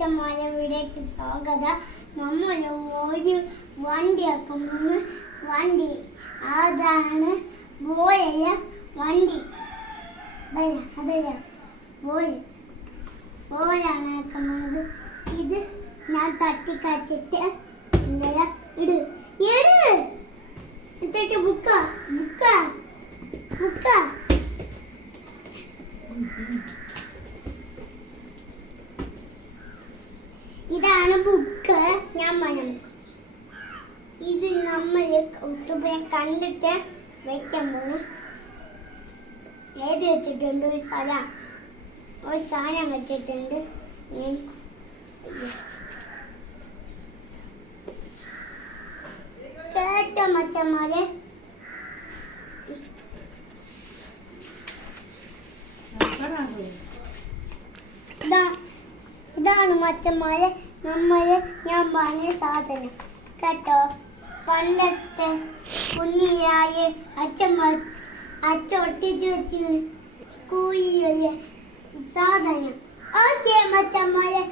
മച്ചന്മാരെ വീടേക്ക് സ്വാഗതം. നമ്മൾ ഒരു വണ്ടിയാക്കുന്നു. വണ്ടി അതാണ് ബോയല്ല വണ്ടി. അതല്ല ബോയാണ് ആക്കുന്നത്. ഇത് ഞാൻ തട്ടിക്കച്ചിട്ട് ഇങ്ങനെ ഇട്ടേക്ക് ബുക്ക ഇതാണ് ബുക്ക്. ഞാൻ പറയാം, ഇത് നമ്മൾ ഒത്തുപോയി കണ്ടിട്ട് വെക്കാൻ പോകും. ഏത് വെച്ചിട്ടുണ്ട്? ഒരു സാധനം വെച്ചിട്ടുണ്ട്. കേട്ടോ മച്ചന്മാരെ? ഇതാണ് മച്ചന്മാരെ ഞാൻ പറഞ്ഞ സാധനം കേട്ടോ. പണ്ടത്തെ കുഞ്ഞിയായ അച്ഛൻ ഒട്ടിച്ചു വെച്ച് സ്കൂളിലെ സാധനം. ഓക്കെ മച്ചന്മാരെ.